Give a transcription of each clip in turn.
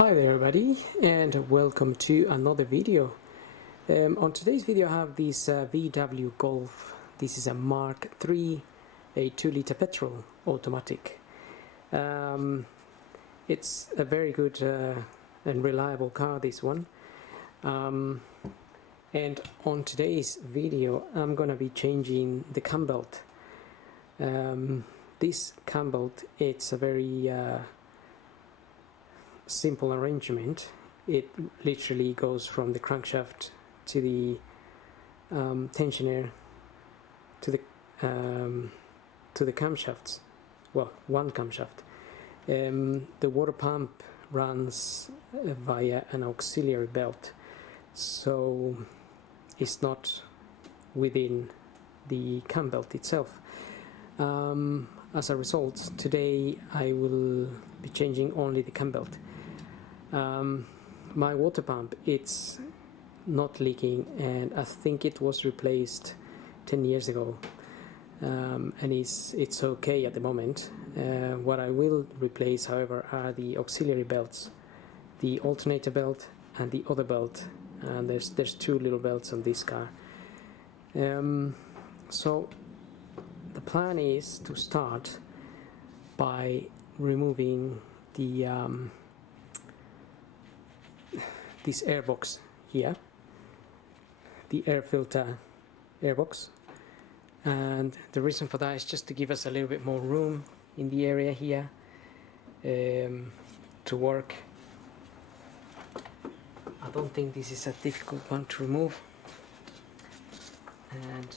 Hi there everybody, and welcome to another video. On today's video I have this VW Golf. This is a Mk3, a 2-liter petrol automatic. It's a very good and reliable car, this one. And on today's video I'm gonna be changing the Cambelt. This Cambelt, it's a very simple arrangement. It literally goes from the crankshaft to the tensioner to the camshafts. Well, one camshaft. The water pump runs via an auxiliary belt, so it's not within the Cambelt itself. As a result, today I will be changing only the Cambelt. My water pump, it's not leaking, and I think it was replaced 10 years ago, and it's okay at the moment. What I will replace, however, are the auxiliary belts, the alternator belt and the other belt, and there's two little belts on this car. So the plan is to start by removing the this airbox here, the air filter airbox, and the reason for that is just to give us a little bit more room in the area here to work. I don't think this is a difficult one to remove, and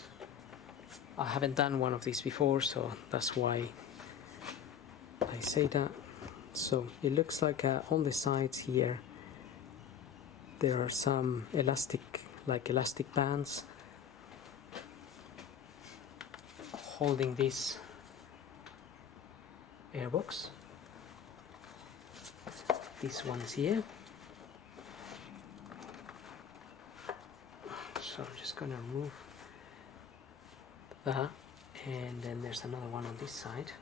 I haven't done one of these before, so that's why I say that. So it looks like on the sides here there are some elastic bands holding this airbox. This one's here. So I'm just gonna remove that, and then there's another one on this side.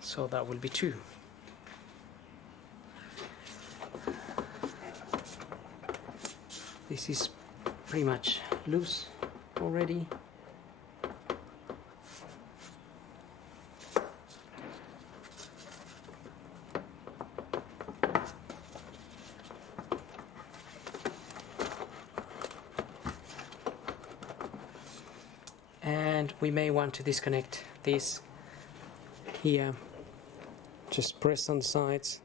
So that will be two. This is pretty much loose already. And we may want to disconnect this here. Just press on the sides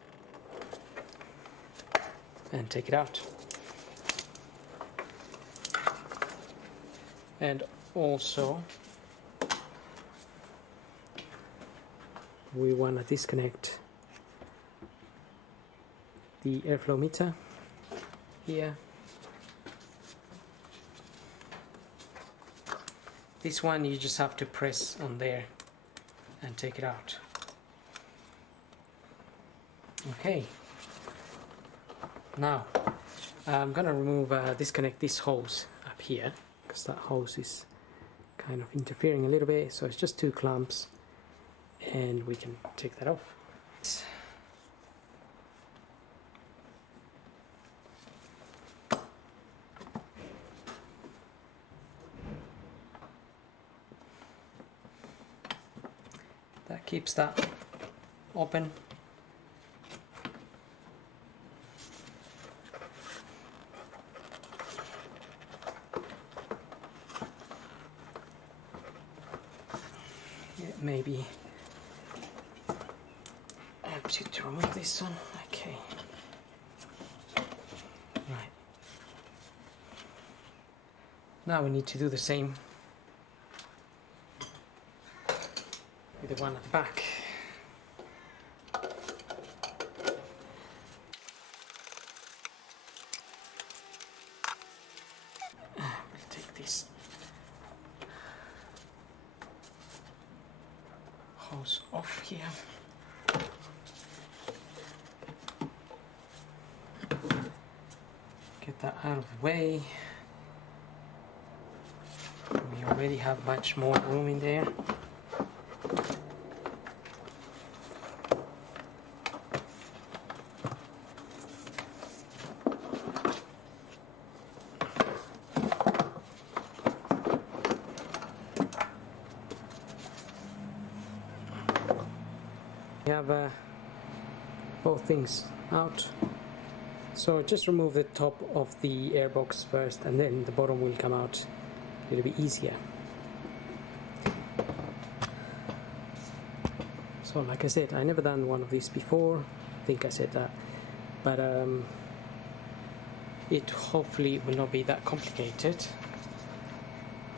and take it out. And also we want to disconnect the airflow meter here. This one you just have to press on there and take it out. Okay, now I'm gonna disconnect this hose up here, because that hose is kind of interfering a little bit, so it's just two clamps and we can take that off. That keeps that open. Maybe helps you to remove this one. Okay, right, now we need to do the same with the one at the back. We'll take this hose off here. Get that out of the way. We already have much more room in there. have both things out. So just remove the top of the airbox first, and then the bottom will come out a little bit easier. So like I said, I never done one of these before. I think I said that, but it hopefully will not be that complicated.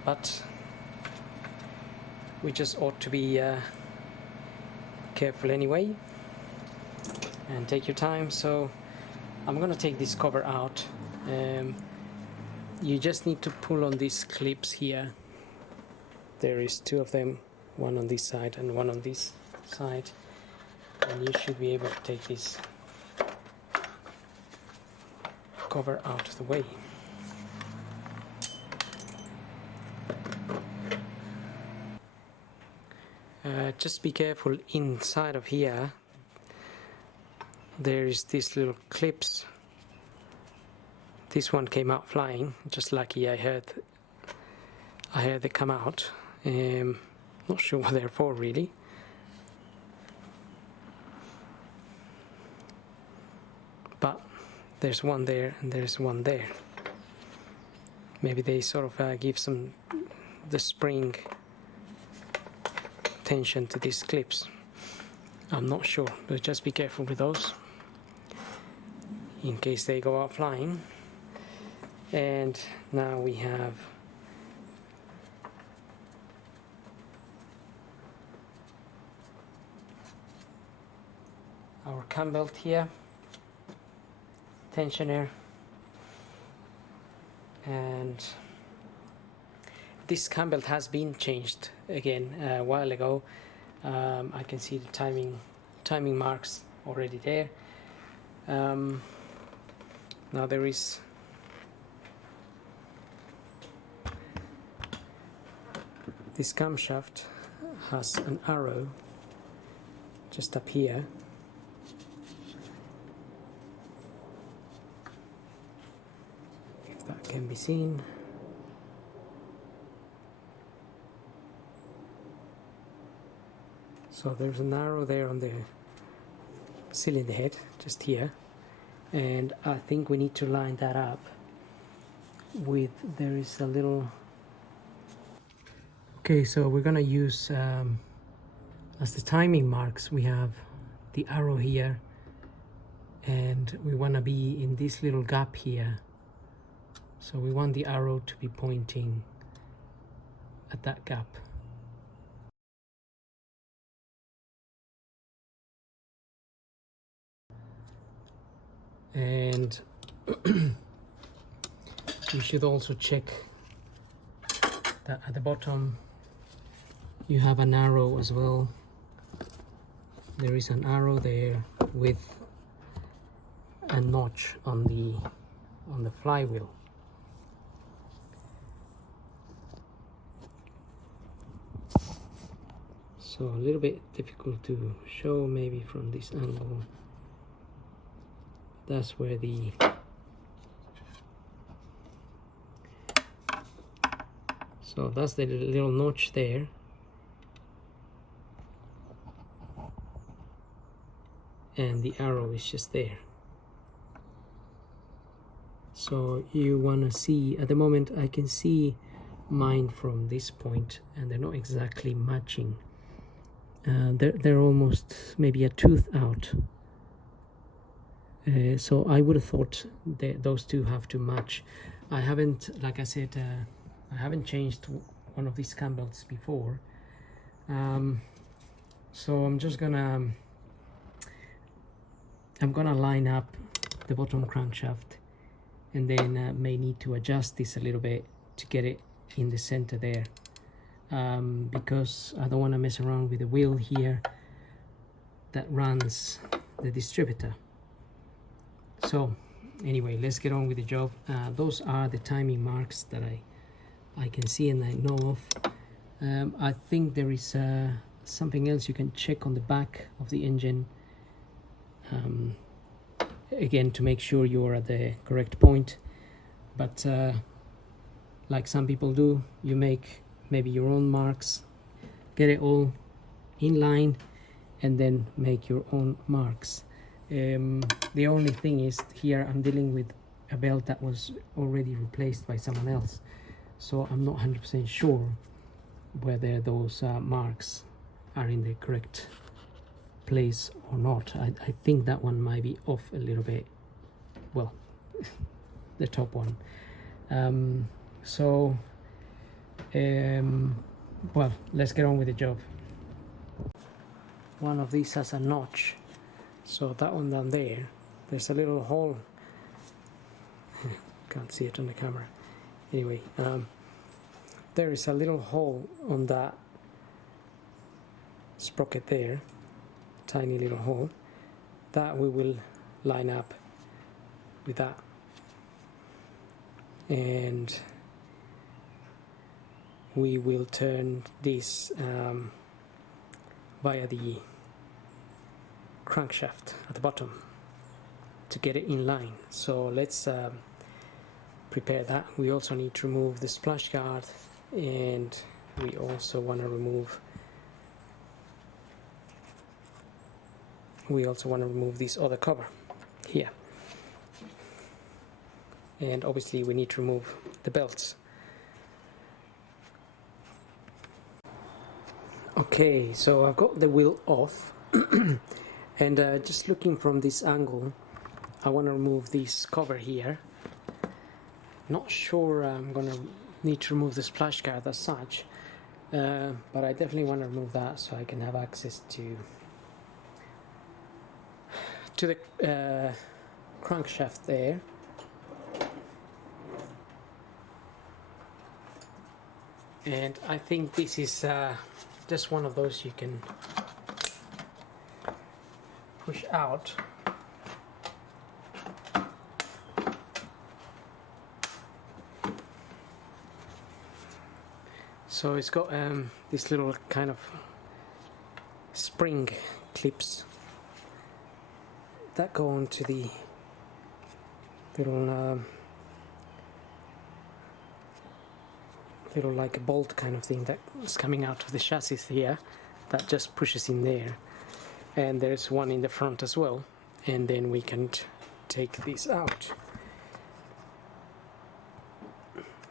But we just ought to be careful anyway, and take your time. So I'm gonna take this cover out. You just need to pull on these clips here. There is two of them, one on this side and one on this side, and you should be able to take this cover out of the way. Just be careful inside of here. There is these little clips. This one came out flying. Just lucky I heard they come out. Not sure what they're for really. But there's one there and there's one there. Maybe they sort of give the spring tension to these clips. I'm not sure, but just be careful with those in case they go out flying. And now we have our Cambelt here, tensioner, and this Cambelt has been changed again a while ago. I can see the timing marks already there. Now there is this camshaft has an arrow just up here. If that can be seen. So there's an arrow there on the cylinder head, just here, and I think we need to line that up with, there is a little, okay, so we're gonna use as the timing marks, we have the arrow here, and we want to be in this little gap here, so we want the arrow to be pointing at that gap. And you should also check that at the bottom you have an arrow as well. There is an arrow there with a notch on the flywheel. So a little bit difficult to show maybe from this angle. That's where so that's the little notch there, and the arrow is just there. So you want to see, at the moment I can see mine from this point and they're not exactly matching. They're almost maybe a tooth out. So I would have thought that those two have to match. I haven't, like I said, I haven't changed one of these Cambelts before. So I'm gonna line up the bottom crankshaft, and then may need to adjust this a little bit to get it in the center there, because I don't want to mess around with the wheel here that runs the distributor. So anyway, let's get on with the job. Those are the timing marks that I can see and I know of. I think there is something else you can check on the back of the engine, again to make sure you're at the correct point. But like some people do, you make maybe your own marks, get it all in line, and then make your own marks. The only thing is here I'm dealing with a belt that was already replaced by someone else, so I'm not 100% sure whether those marks are in the correct place or not. I think that one might be off a little bit, well, the top one. Well, let's get on with the job. One of these has a notch, so that one down there, there's a little hole. Can't see it on the camera. Anyway, there is a little hole on that sprocket there, tiny little hole, that we will line up with that, and we will turn this via the crankshaft at the bottom to get it in line. So let's prepare that. We also need to remove the splash guard, and we also want to remove this other cover here, and obviously we need to remove the belts. Okay, so I've got the wheel off and just looking from this angle, I want to remove this cover here. Not sure I'm gonna need to remove the splash guard as such, but I definitely want to remove that so I can have access to the crankshaft there. And I think this is just one of those you can push out. So it's got this little kind of spring clips that go onto the little little like a bolt kind of thing that is coming out of the chassis here, that just pushes in there, and there's one in the front as well, and then we can take this out.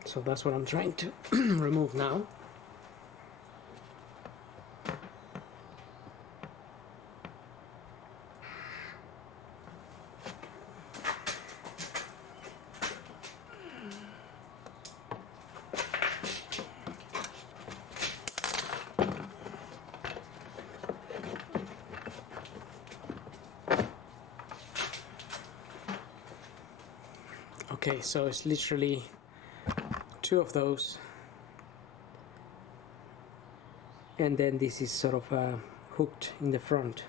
So that's what I'm trying to remove now. Okay, so it's literally two of those, and then this is sort of hooked in the front,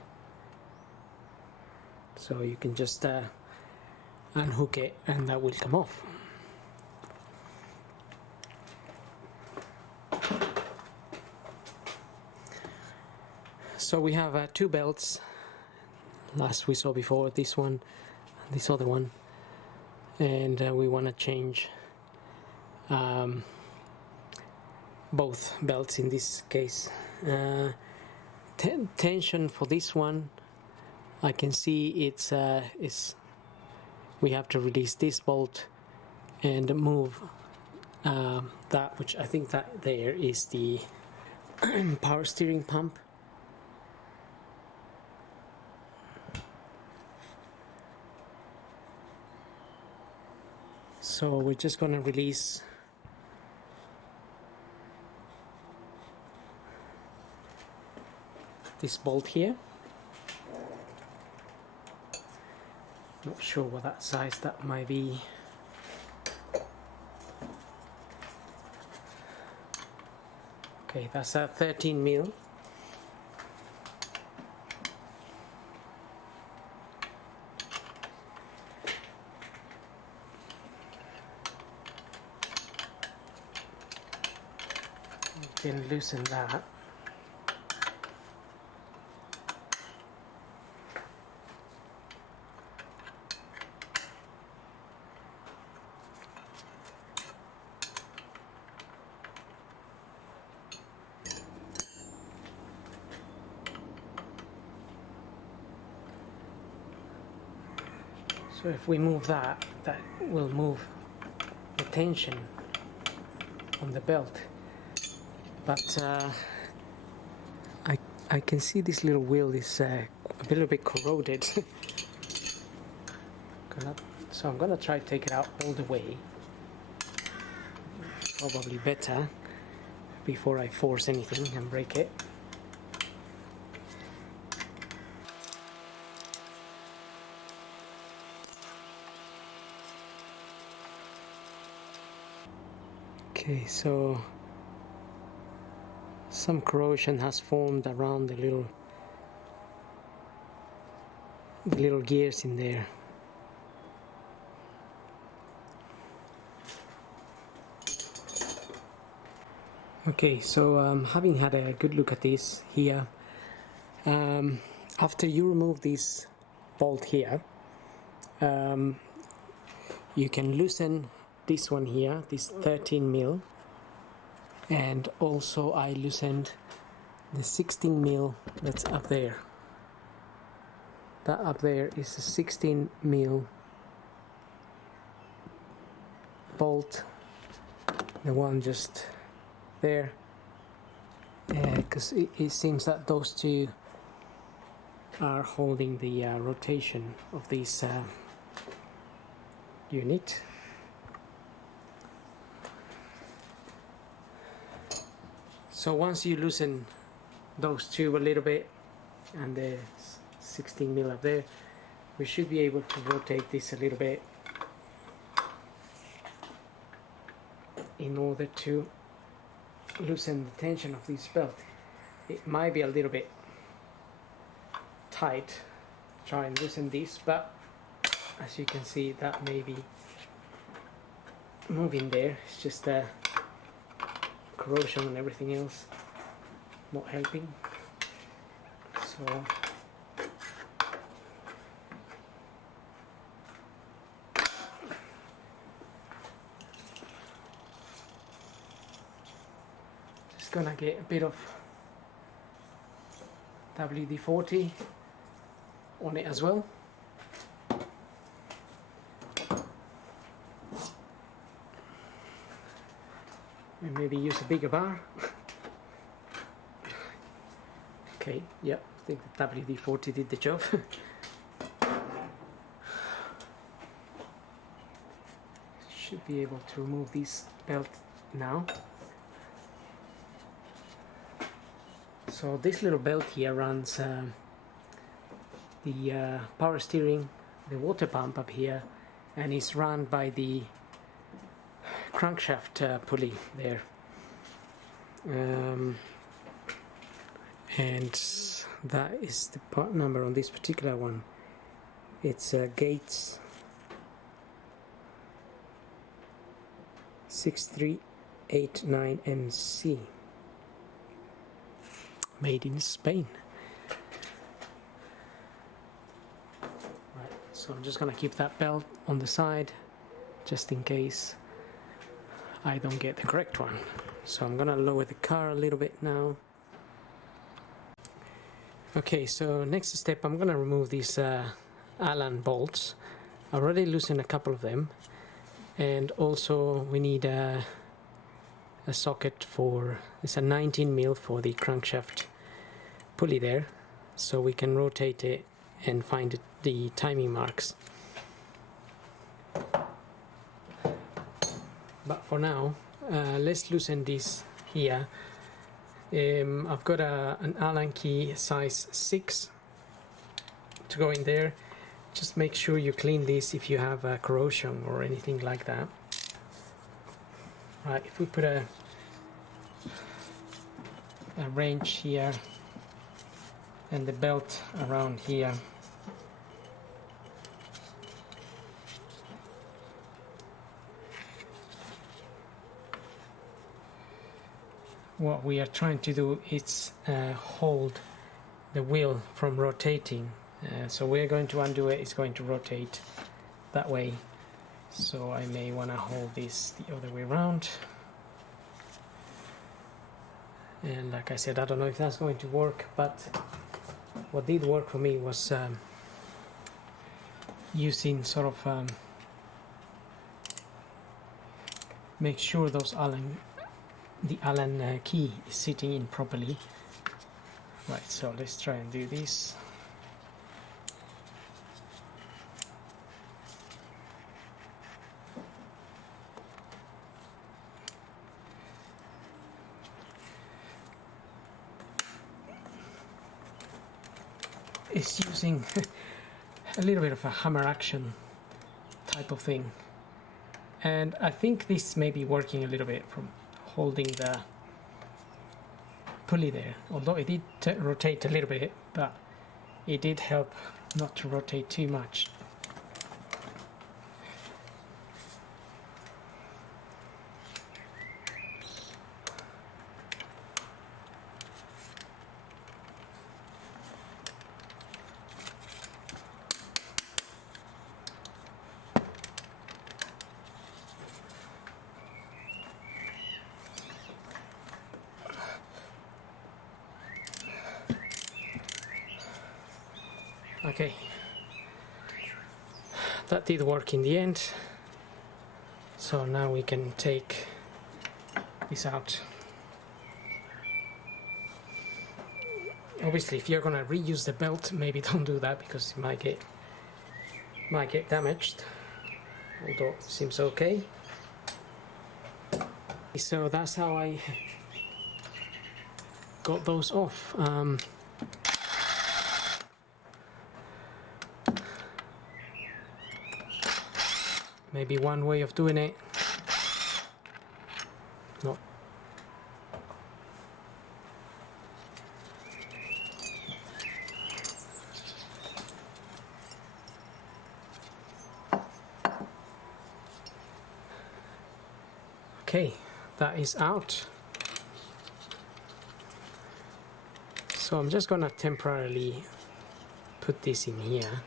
so you can just unhook it and that will come off. So we have two belts, last we saw before, this one and this other one, and we want to change both belts in this case. Tension for this one, I can see it's we have to release this bolt and move that, which I think that there is the power steering pump. So we're just going to release this bolt here. Not sure what that size that might be. Okay, that's a 13 mil. Then loosen that. So if we move that, that will move the tension on the belt. But I can see this little wheel is a little bit corroded. So I'm gonna try to take it out all the way. Probably better before I force anything and break it. Okay, so some corrosion has formed around the little gears in there. Okay, so having had a good look at this here, after you remove this bolt here, you can loosen this one here, this 13mm, and also I loosened the 16mm that's up there. That up there is a 16mm bolt, the one just there, because it seems that those two are holding the rotation of this unit. So once you loosen those two a little bit and the 16mm up there, we should be able to rotate this a little bit in order to loosen the tension of this belt. It might be a little bit tight. Try and loosen this, but as you can see, that may be moving there. It's just corrosion and everything else not helping. So just gonna get a bit of WD-40 on it as well. And maybe use a bigger bar. Okay, yeah, I think the WD-40 did the job. Should be able to remove this belt now. So this little belt here runs the power steering, the water pump up here, and is run by the crankshaft pulley there, and that is the part number on this particular one. It's Gates 6389MC, made in Spain. Right, so I'm just gonna keep that belt on the side just in case I don't get the correct one. So I'm gonna lower the car a little bit now. Okay, so next step, I'm gonna remove these Allen bolts. I already loosened a couple of them, and also we need a socket for, it's a 19mm for the crankshaft pulley there, so we can rotate it and find the timing marks. But for now, let's loosen this here. I've got an Allen key size 6 to go in there. Just make sure you clean this if you have corrosion or anything like that. Right, if we put a wrench here and the belt around here, what we are trying to do is hold the wheel from rotating. So we're going to undo it, it's going to rotate that way. So I may want to hold this the other way around. And like I said, I don't know if that's going to work, but what did work for me was using sort of make sure the Allen key is sitting in properly. Right, so let's try and do this. It's using a little bit of a hammer action type of thing, and I think this may be working a little bit from holding the pulley there, although it did rotate a little bit, but it did help not to rotate too much. Okay, that did work in the end, so now we can take this out. Obviously, if you're gonna reuse the belt, maybe don't do that because it might get damaged, although it seems okay. So that's how I got those off. Maybe one way of doing it. No. Okay, that is out. So I'm just gonna temporarily put this in here.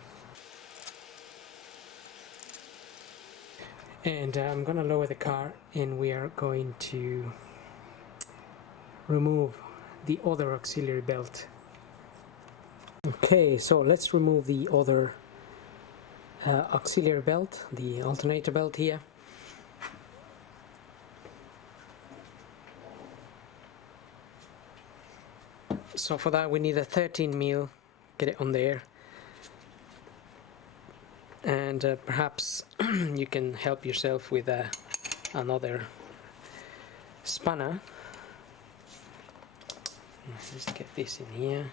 And I'm gonna lower the car and we are going to remove the other auxiliary belt. Okay, so let's remove the other auxiliary belt, the alternator belt here. So for that we need a 13mm, get it on there. And perhaps you can help yourself with another spanner. Let's get this in here.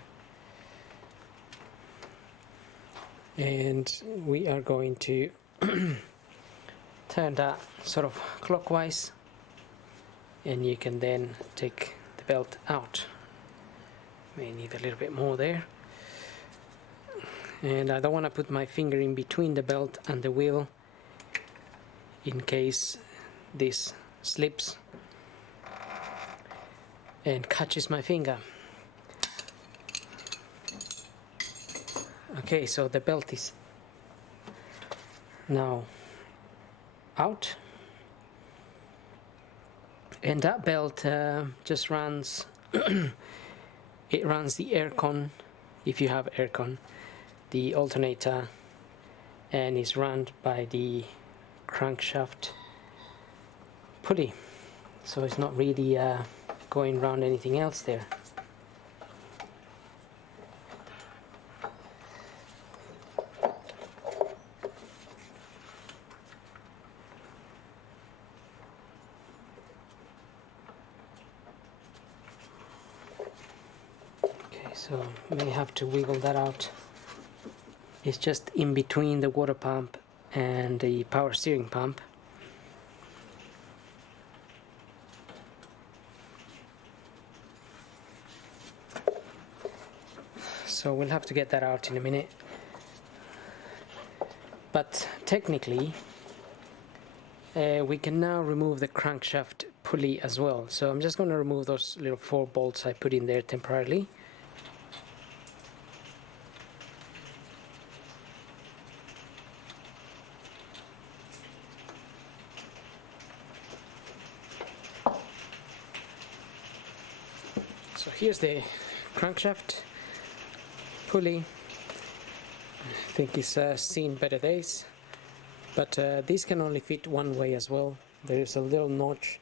And we are going to turn that sort of clockwise, and you can then take the belt out. May need a little bit more there. And I don't want to put my finger in between the belt and the wheel in case this slips and catches my finger. Okay, so the belt is now out, and that belt just runs it runs the aircon, if you have aircon, the alternator, and is run by the crankshaft pulley, so it's not really going around anything else there. Okay, so may have to wiggle that out. It's just in between the water pump and the power steering pump. So we'll have to get that out in a minute. But technically, we can now remove the crankshaft pulley as well. So I'm just going to remove those little 4 bolts I put in there temporarily. So here's the crankshaft pulley. think it's seen better days, but this can only fit one way as well. There's a little notch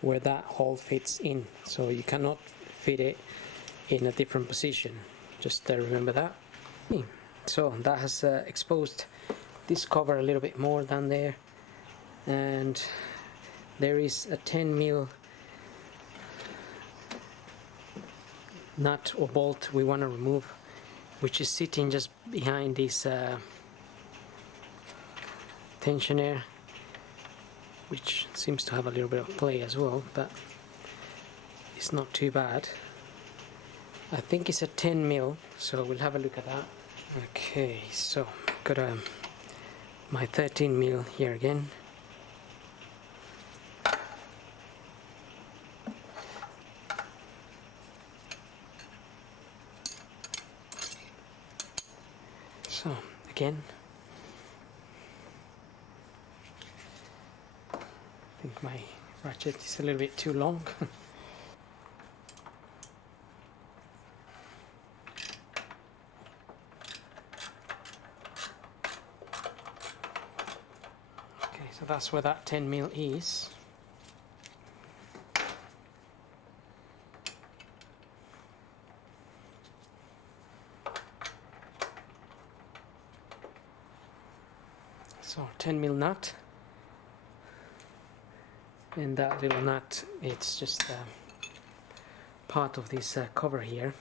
where that hole fits in, so you cannot fit it in a different position. Just remember that. So that has exposed this cover a little bit more down there, and there is a 10mm nut or bolt we want to remove, which is sitting just behind this tensioner, which seems to have a little bit of play as well, but it's not too bad. I think it's a 10mm, so we'll have a look at that. Okay, so got my 13mm here again. So again, I think my ratchet is a little bit too long. Okay, so that's where that 10mm is. So 10mm nut, and that little nut, it's just part of this cover here.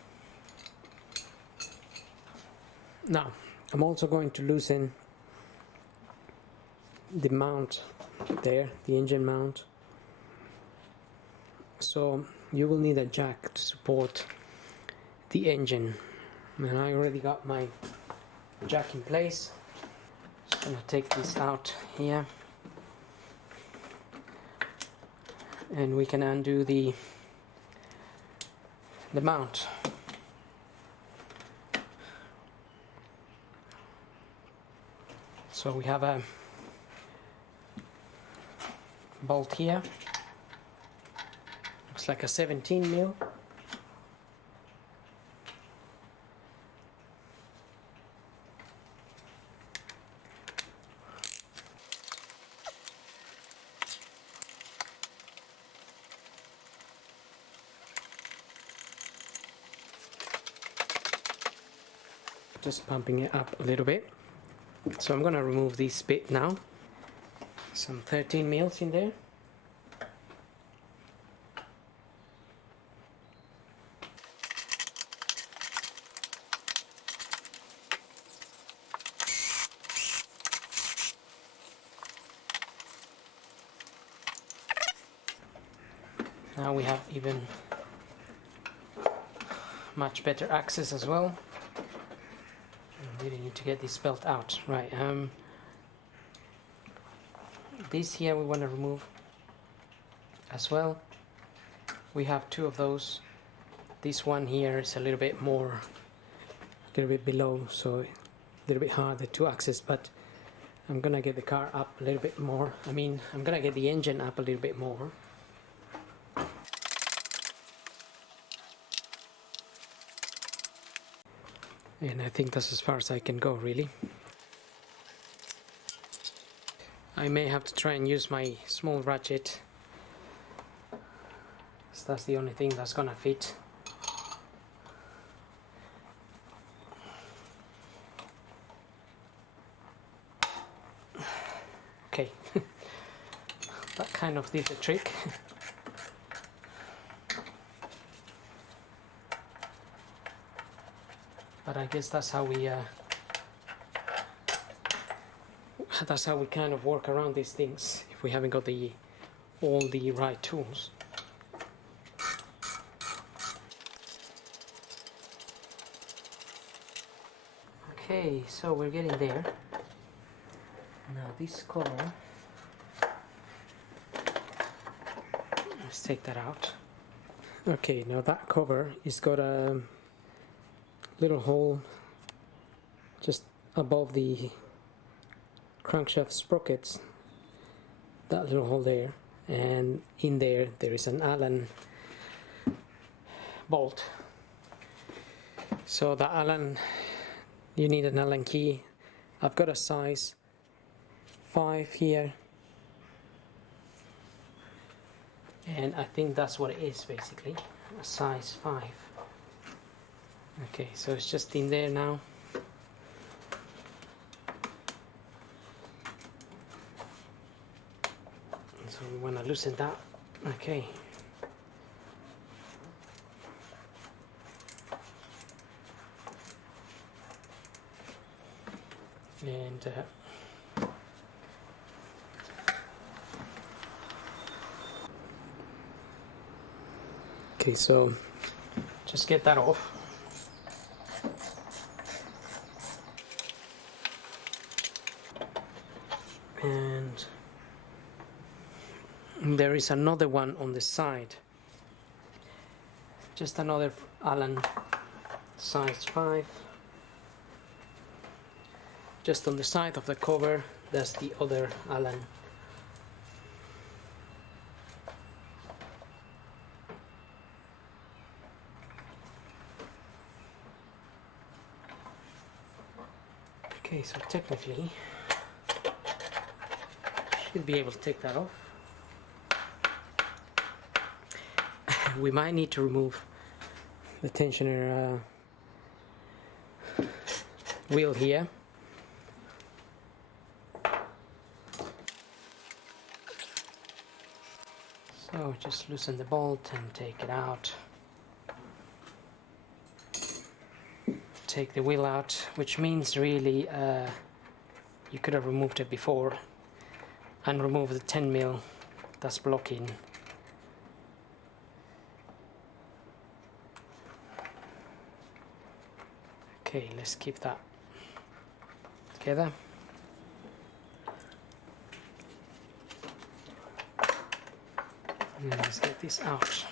Now I'm also going to loosen the mount there, the engine mount. So you will need a jack to support the engine, and I already got my jack in place. Just gonna take this out here, and we can undo the mount. So we have a bolt here, looks like a 17mm. Just pumping it up a little bit. So I'm gonna remove this bit now. Some 13mm in there. Now we have even much better access as well. Really need to get this belt out. Right, this here we want to remove as well. We have two of those. This one here is a little bit more, a little bit below, so a little bit harder to access, but I'm gonna get the car up a little bit more. I mean, I'm gonna get the engine up a little bit more. And I think that's as far as I can go, really. I may have to try and use my small ratchet, so that's the only thing that's gonna fit. Okay, that kind of did the trick. But I guess that's how we kind of work around these things if we haven't got all the right tools. Okay, so we're getting there. Now this cover, let's take that out. Okay, now that cover is got a little hole just above the crankshaft sprockets, that little hole there, and in there is an Allen bolt. So the Allen, you need an Allen key I've got a size 5 here, and I think that's what it is basically, a size 5. Okay, so it's just in there now. So we want to loosen that. Okay. And okay, so just get that off. And there is another one on the side, just another Allen size 5. Just on the side of the cover, that's the other Allen. Okay, so technically should be able to take that off. We might need to remove the tensioner wheel here. So just loosen the bolt and take it out. Take the wheel out, which means really you could have removed it before and remove the 10mm that's blocking. Okay, let's keep that together. And let's get this out.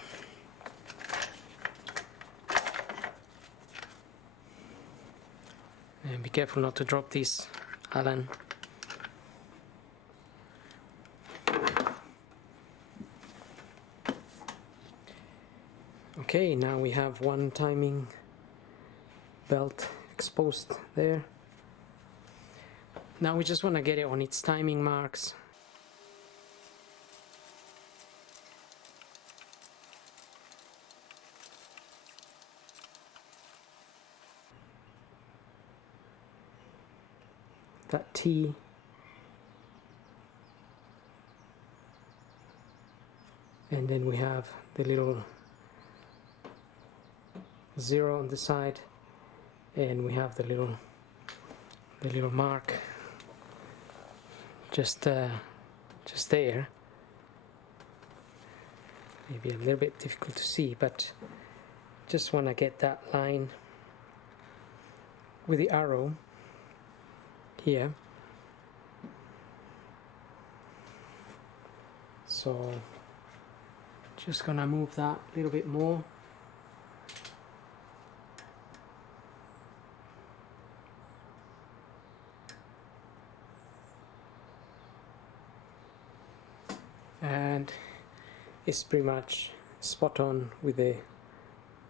And be careful not to drop this Allen. Okay, now we have one timing belt exposed there. Now we just want to get it on its timing marks. That T and then we have the little 0 on the side, and we have the little mark just there. Maybe a little bit difficult to see, but just want to get that line with the arrow here. So just gonna move that a little bit more. And it's pretty much spot on with the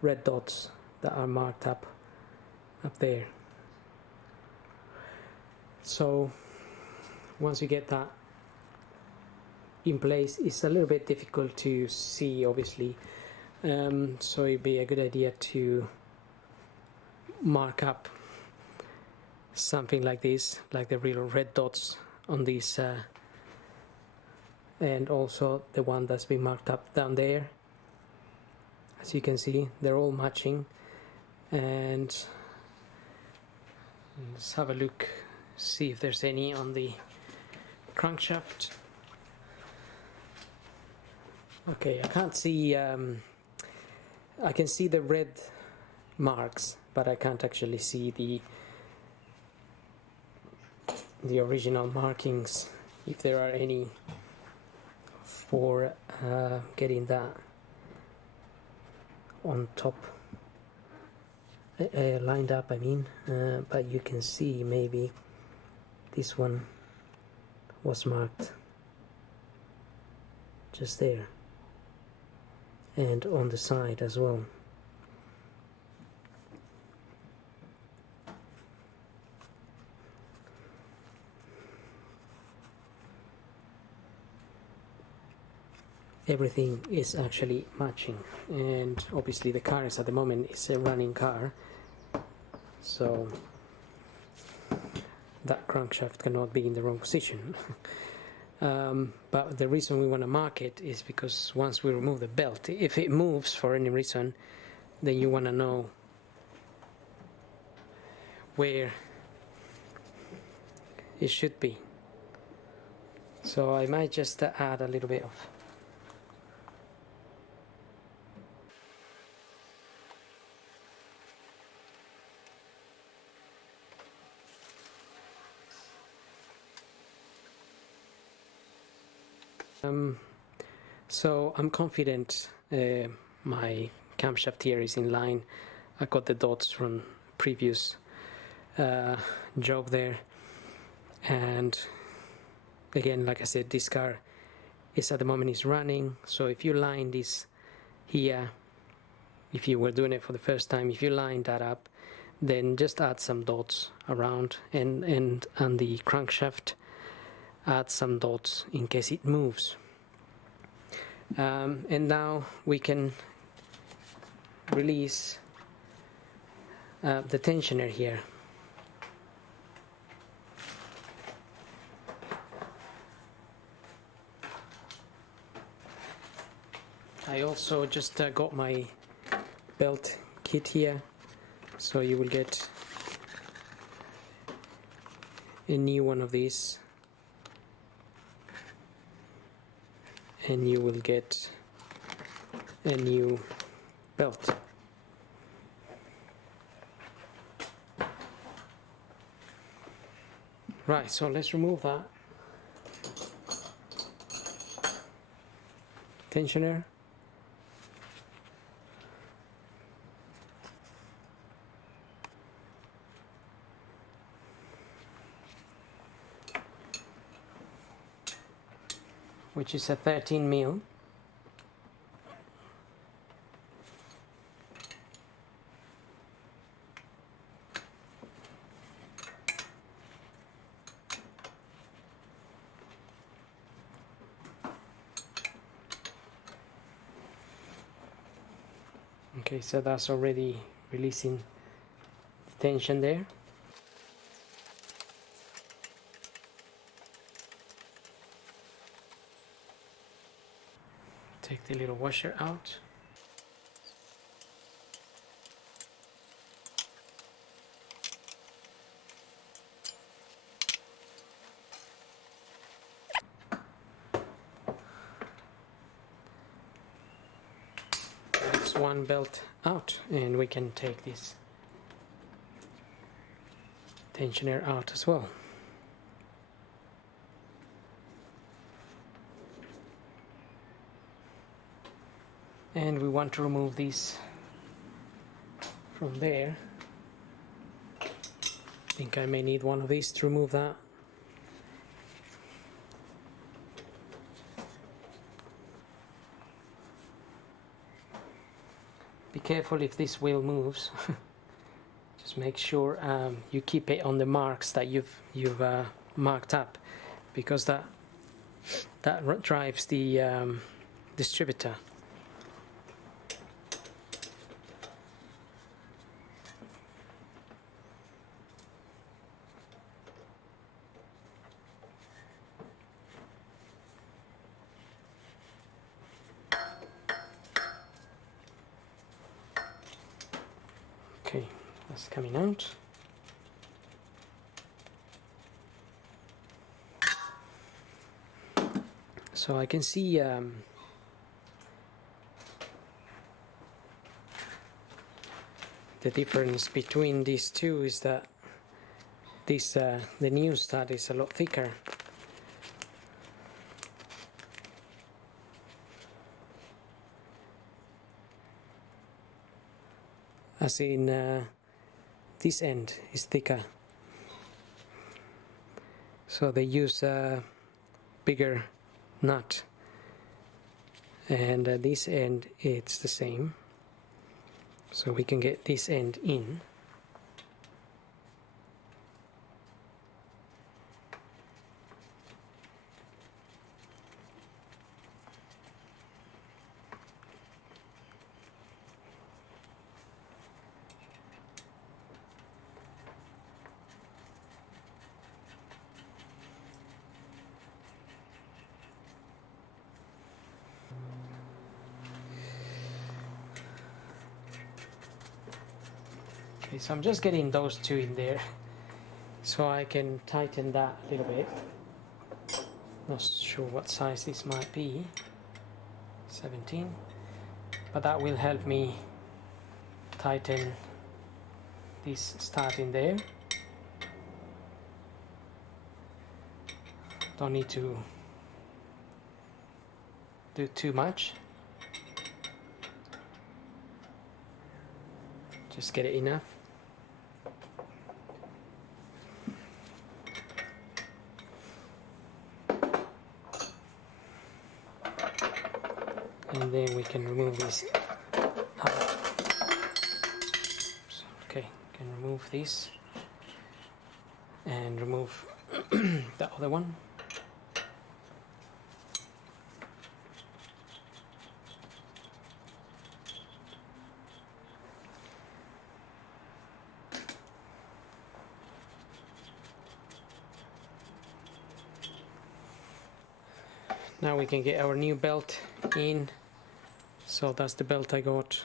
red dots that are marked up there. So once you get that in place, it's a little bit difficult to see obviously, so it'd be a good idea to mark up something like this, like the real red dots on this and also the one that's been marked up down there. As you can see, they're all matching. And let's have a look, see if there's any on the crankshaft. Okay, I can't see, I can see the red marks, but I can't actually see the original markings, if there are any, for getting that on top, lined up I mean, but you can see maybe this one was marked just there, and on the side as well. everything is actually matching, and obviously the car is at the moment is a running car, so that crankshaft cannot be in the wrong position. But the reason we want to mark it is because once we remove the belt, if it moves for any reason, then you want to know where it should be. So I might just add a little bit of so I'm confident my camshaft here is in line. I got the dots from previous job there, and again, like I said, this car is at the moment is running, so if you line this here, if you were doing it for the first time, if you line that up, then just add some dots around, and the crankshaft, add some dots in case it moves. And now we can release the tensioner here. I also just got my belt kit here, so you will get a new one of these, and you will get a new belt. Right, so let's remove that tensioner. Which is a 13 mil. Okay, so that's already releasing the tension there. Take the little washer out. That's one belt out, and we can take this tensioner out as well. And we want to remove this from there. I think I may need one of these to remove that. Be careful if this wheel moves. Just make sure you keep it on the marks that you've marked up, because that drives the distributor. Okay, that's coming out. So I can see the difference between these two is that this the new stud is a lot thicker. As in this end is thicker, so they use a bigger nut, and this end it's the same, so we can get this end in. Okay, so I'm just getting those two in there so I can tighten that a little bit. Not sure what size this might be, 17, but that will help me tighten this stud in there. Don't need to do too much, just get it enough. And then we can remove this out. Okay, can remove this and remove the other one. Now we can get our new belt in. So that's the belt I got.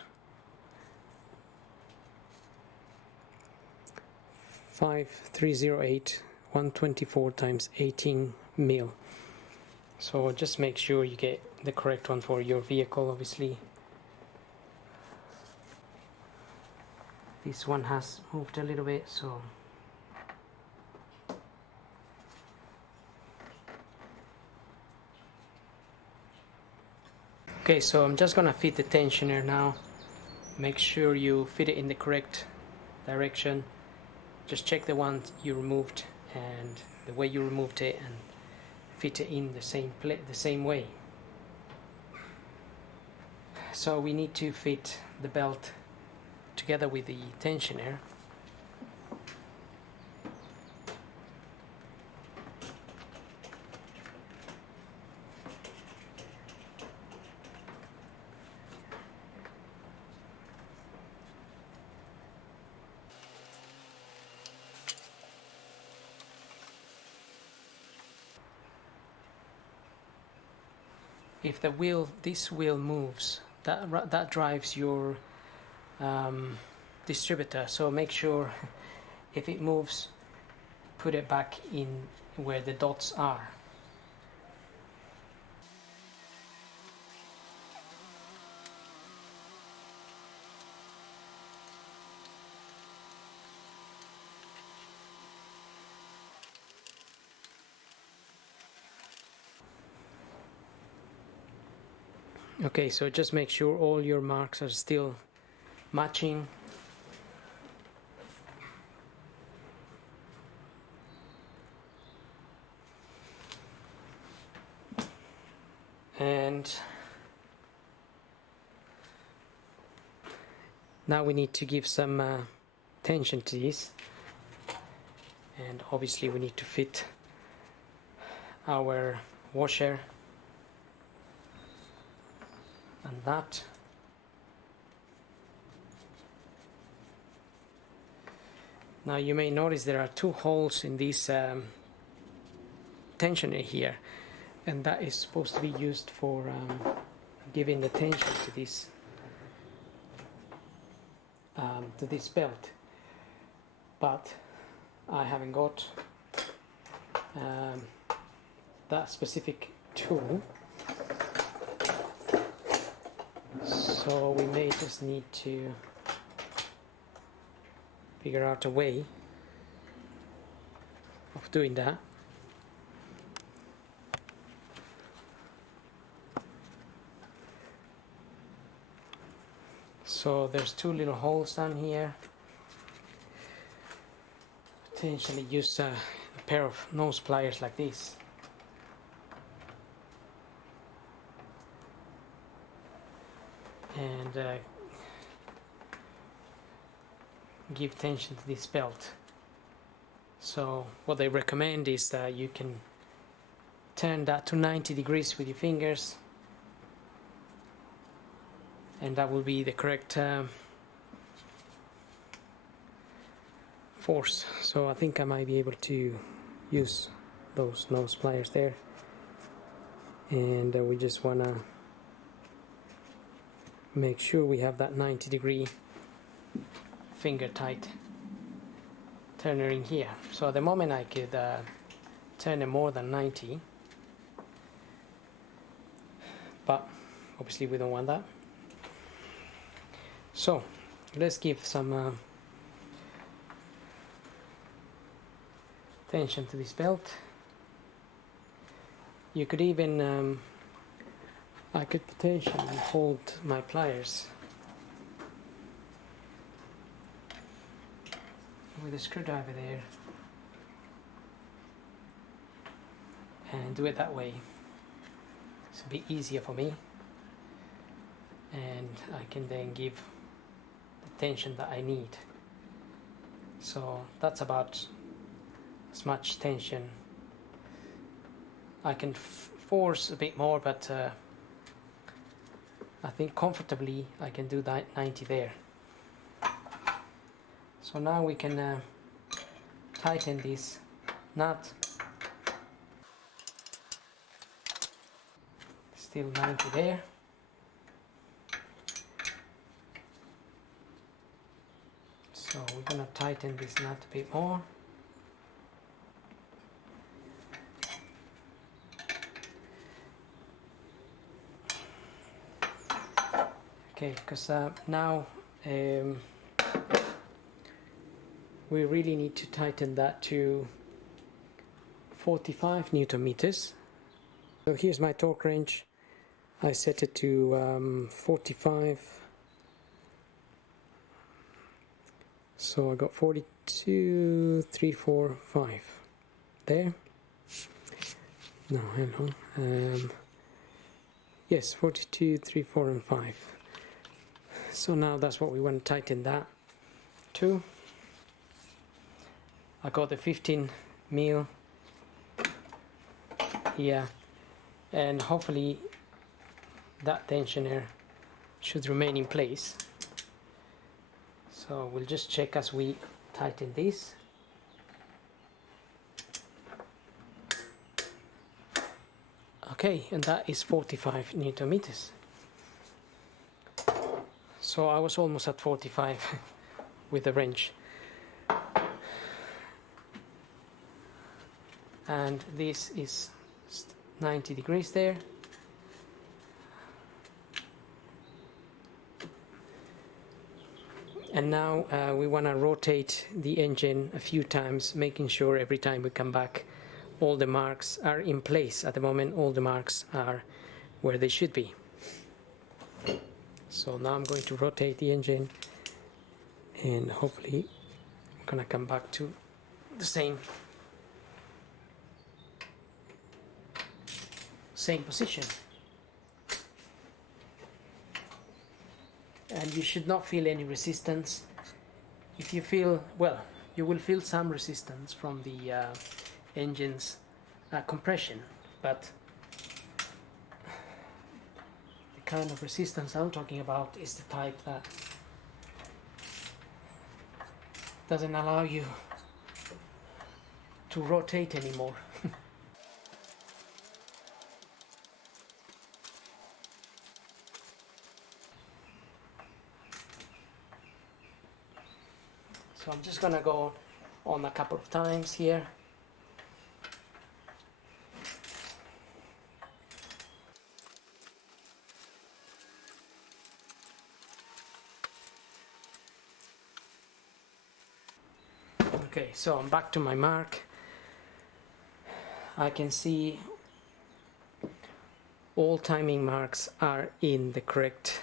5308 124 times 18 mil. So just make sure you get the correct one for your vehicle, obviously. This one has moved a little bit, so okay, so I'm just gonna fit the tensioner now. Make sure you fit it in the correct direction. Just check the one you removed and the way you removed it, and fit it in the same way. So we need to fit the belt together with the tensioner. If this wheel moves, that drives your distributor. So make sure if it moves, put it back in where the dots are. Okay, so just make sure all your marks are still matching. And now we need to give some tension to this, and obviously we need to fit our washer and that. Now you may notice there are two holes in this tensioner here, and that is supposed to be used for giving the tension to this belt, but I haven't got that specific tool, so we may just need to figure out a way of doing that. So there's two little holes down here. Potentially use a pair of nose pliers like this. And give tension to this belt. So what they recommend is that you can turn that to 90 degrees with your fingers, and that will be the correct force. So I think I might be able to use those nose pliers there, and we just want to make sure we have that 90 degree finger tight turner in here. So at the moment I could turn it more than 90, but obviously we don't want that. So let's give some tension to this belt. You could even I could potentially hold my pliers with a screwdriver there and do it that way. It's a bit easier for me, and I can then give the tension that I need. So that's about as much tension. I can force a bit more, but I think comfortably I can do that 90 there. So now we can tighten this nut. Still 90 there. So we're gonna tighten this nut a bit more. Okay, because now we really need to tighten that to 45 Newton meters. So here's my torque range. I set it to 45. So I got 42, 3, 4, 5 there. No, hang on. Yes, 42, 3, 4, and 5. So now that's what we want to tighten that to. I got the 15 mil here, and hopefully that tensioner should remain in place. So we'll just check as we tighten this. Okay, and that is 45 Newton meters. So I was almost at 45 with the wrench. And this is 90 degrees there. And now we want to rotate the engine a few times, making sure every time we come back all the marks are in place. At the moment all the marks are where they should be. So now I'm going to rotate the engine, and hopefully I'm going to come back to the same position. And you should not feel any resistance. If you feel, well, you will feel some resistance from the engine's compression, but the kind of resistance I'm talking about is the type that doesn't allow you to rotate anymore. So I'm just gonna go on a couple of times here. Okay, so I'm back to my mark. I can see all timing marks are in the correct,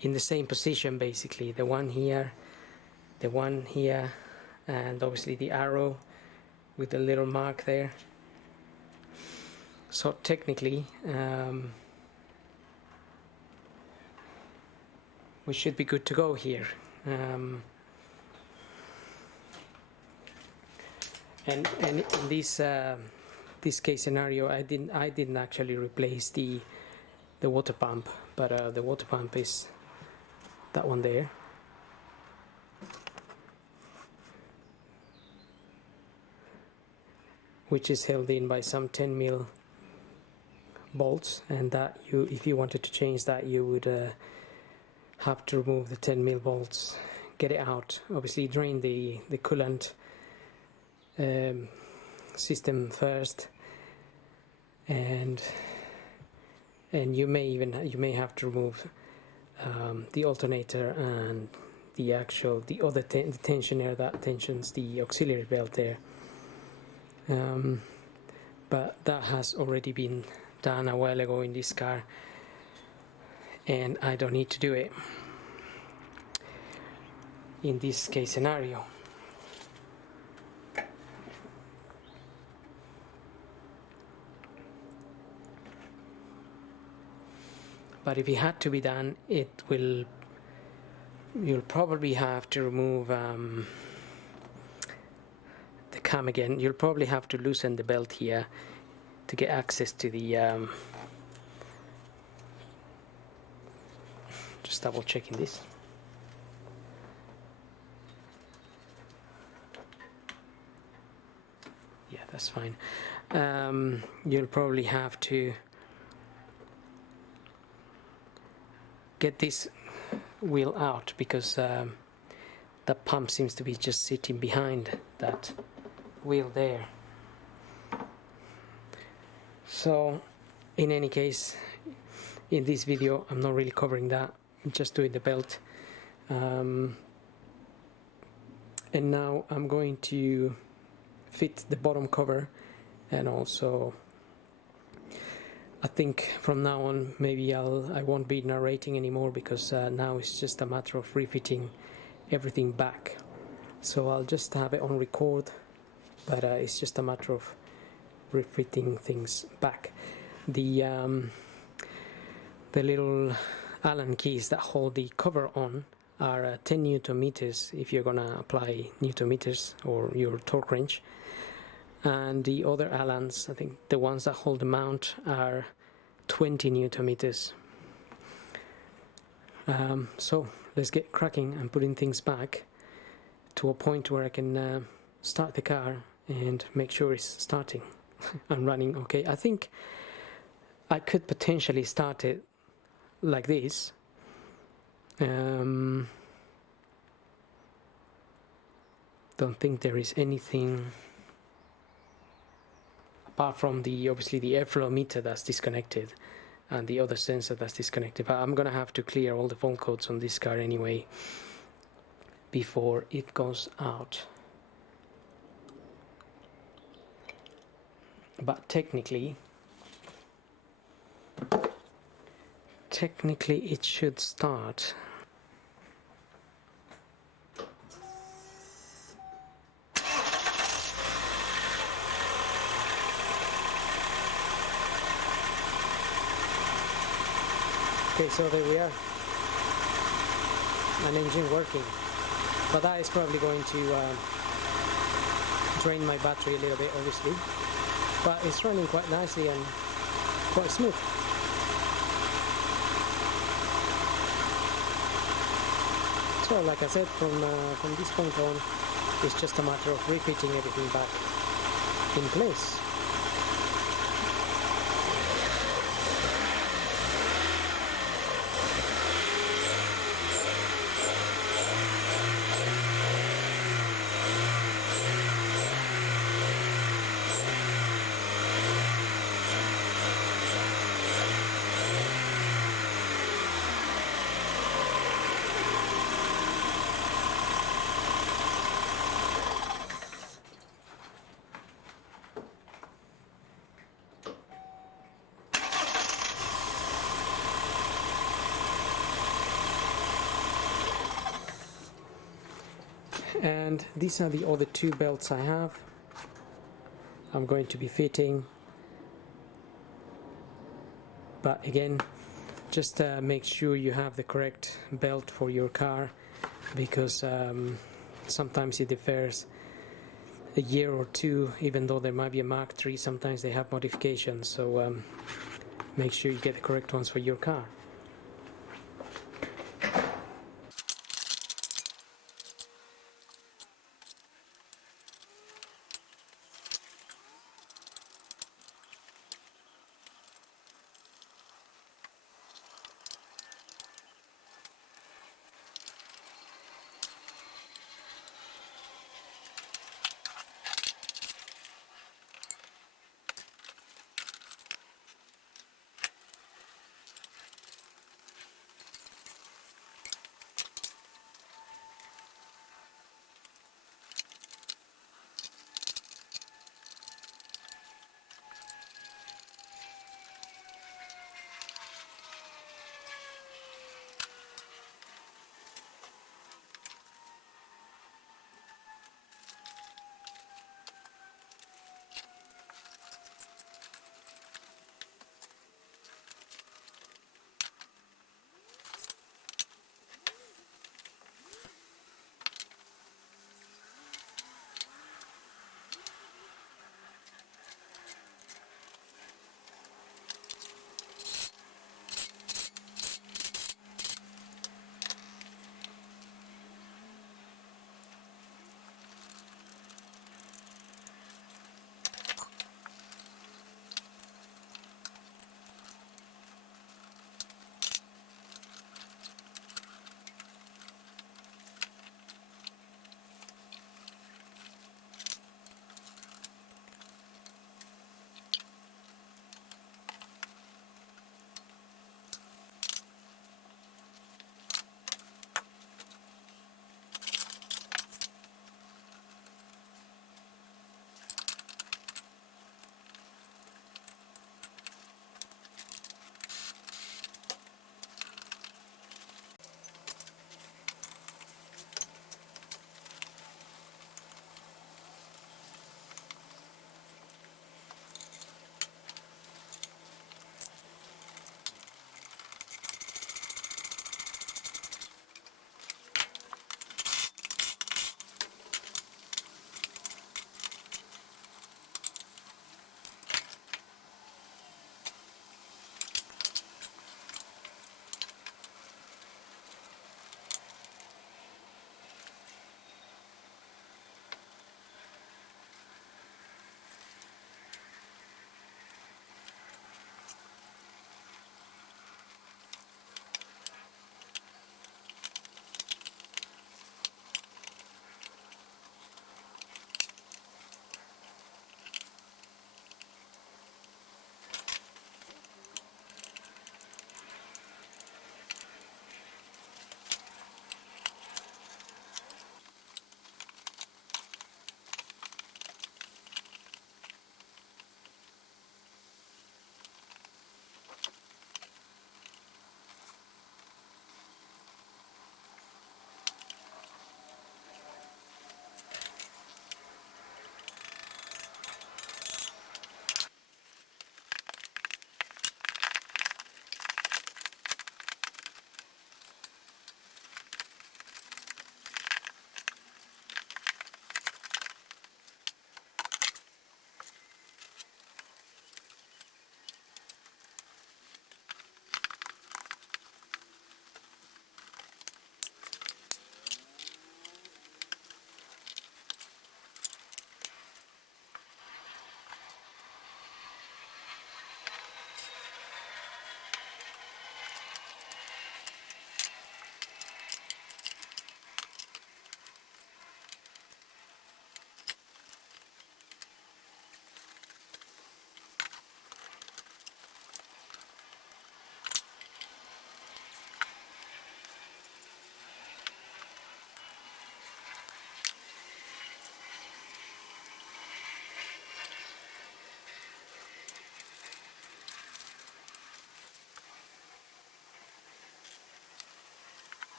in the same position basically. The one here, the one here, and obviously the arrow with the little mark there. So technically we should be good to go here. And in this case scenario, I didn't actually replace the water pump, but the water pump is that one there. Which is held in by some 10 mil bolts, and that if you wanted to change that, you would have to remove the 10 mil bolts, get it out. Obviously drain the coolant system first, and you may have to remove the alternator and the other the tensioner that tensions the auxiliary belt there. But that has already been done a while ago in this car, and I don't need to do it in this case scenario. But if it had to be done, you'll probably have to remove the cam again. You'll probably have to loosen the belt here to get access to the just double checking this. Yeah, that's fine. You'll probably have to get this wheel out, because the pump seems to be just sitting behind that wheel there. So in any case, in this video I'm not really covering that, I'm just doing the belt. And now I'm going to fit the bottom cover, and also I think from now on maybe I won't be narrating anymore, because now it's just a matter of refitting everything back. So I'll just have it on record, but it's just a matter of refitting things back. The little Allen keys that hold the cover on are 10 Newton meters if you're gonna apply Newton meters or your torque wrench. And the other Allens, I think the ones that hold the mount, are 20 Newton meters. So let's get cracking and putting things back to a point where I can start the car and make sure it's starting and running okay. I think I could potentially start it like this. Don't think there is anything apart from obviously the airflow meter that's disconnected and the other sensor that's disconnected, but I'm gonna have to clear all the fault codes on this car anyway before it goes out. But technically it should start. Okay, so there we are, an engine working, but that is probably going to drain my battery a little bit, obviously, but it's running quite nicely and quite smooth. So like I said, from this point on, it's just a matter of refitting everything back in place. And these are the other two belts I have. I'm going to be fitting, but again, just make sure you have the correct belt for your car, because sometimes it differs a year or two. Even though there might be a Mk3, sometimes they have modifications, so make sure you get the correct ones for your car.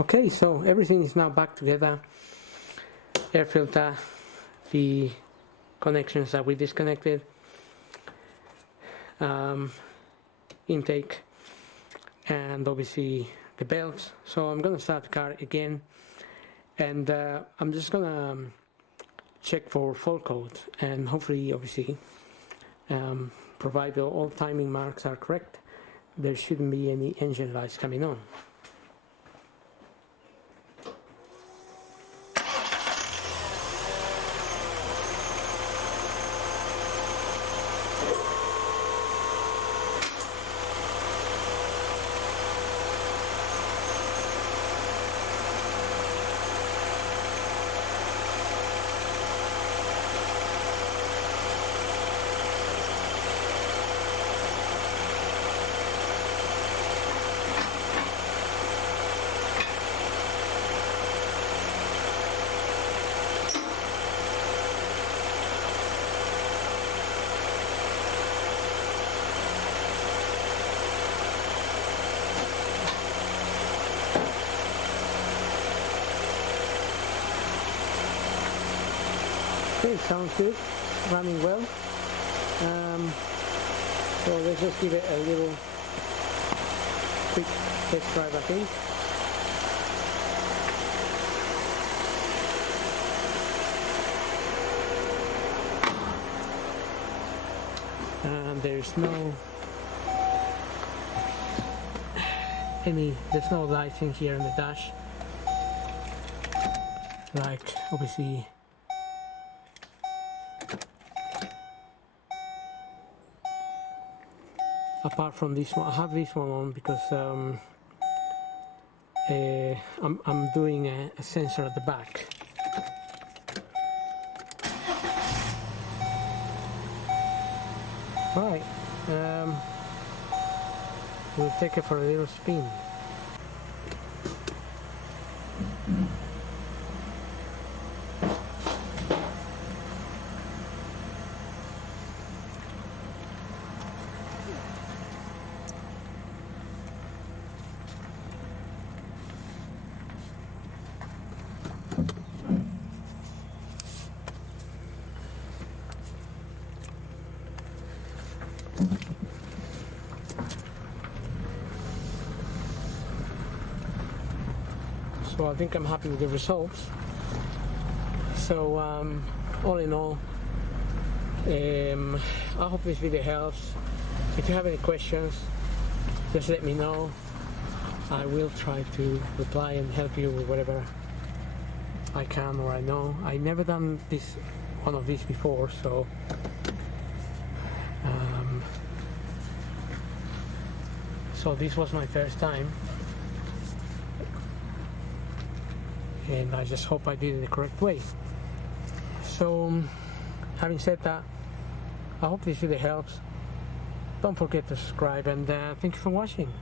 Okay, so everything is now back together. Air filter, the connections that we disconnected, intake, and obviously the belts. So I'm gonna start the car again, and I'm just gonna check for fault code, and hopefully, obviously, provided all timing marks are correct, there shouldn't be any engine lights coming on. Okay, sounds good, running well. So let's just give it a little quick test drive, I think. And there's no lighting here in the dash, like obviously apart from this one. I have this one on because I'm doing a sensor at the back. Right, we'll take it for a little spin. So I think I'm happy with the results. So all in all, I hope this video helps. If you have any questions, just let me know. I will try to reply and help you with whatever I can or I know. I never done one of these before, so this was my first time, and I just hope I did it the correct way. So having said that, I hope this video helps. Don't forget to subscribe, and thank you for watching.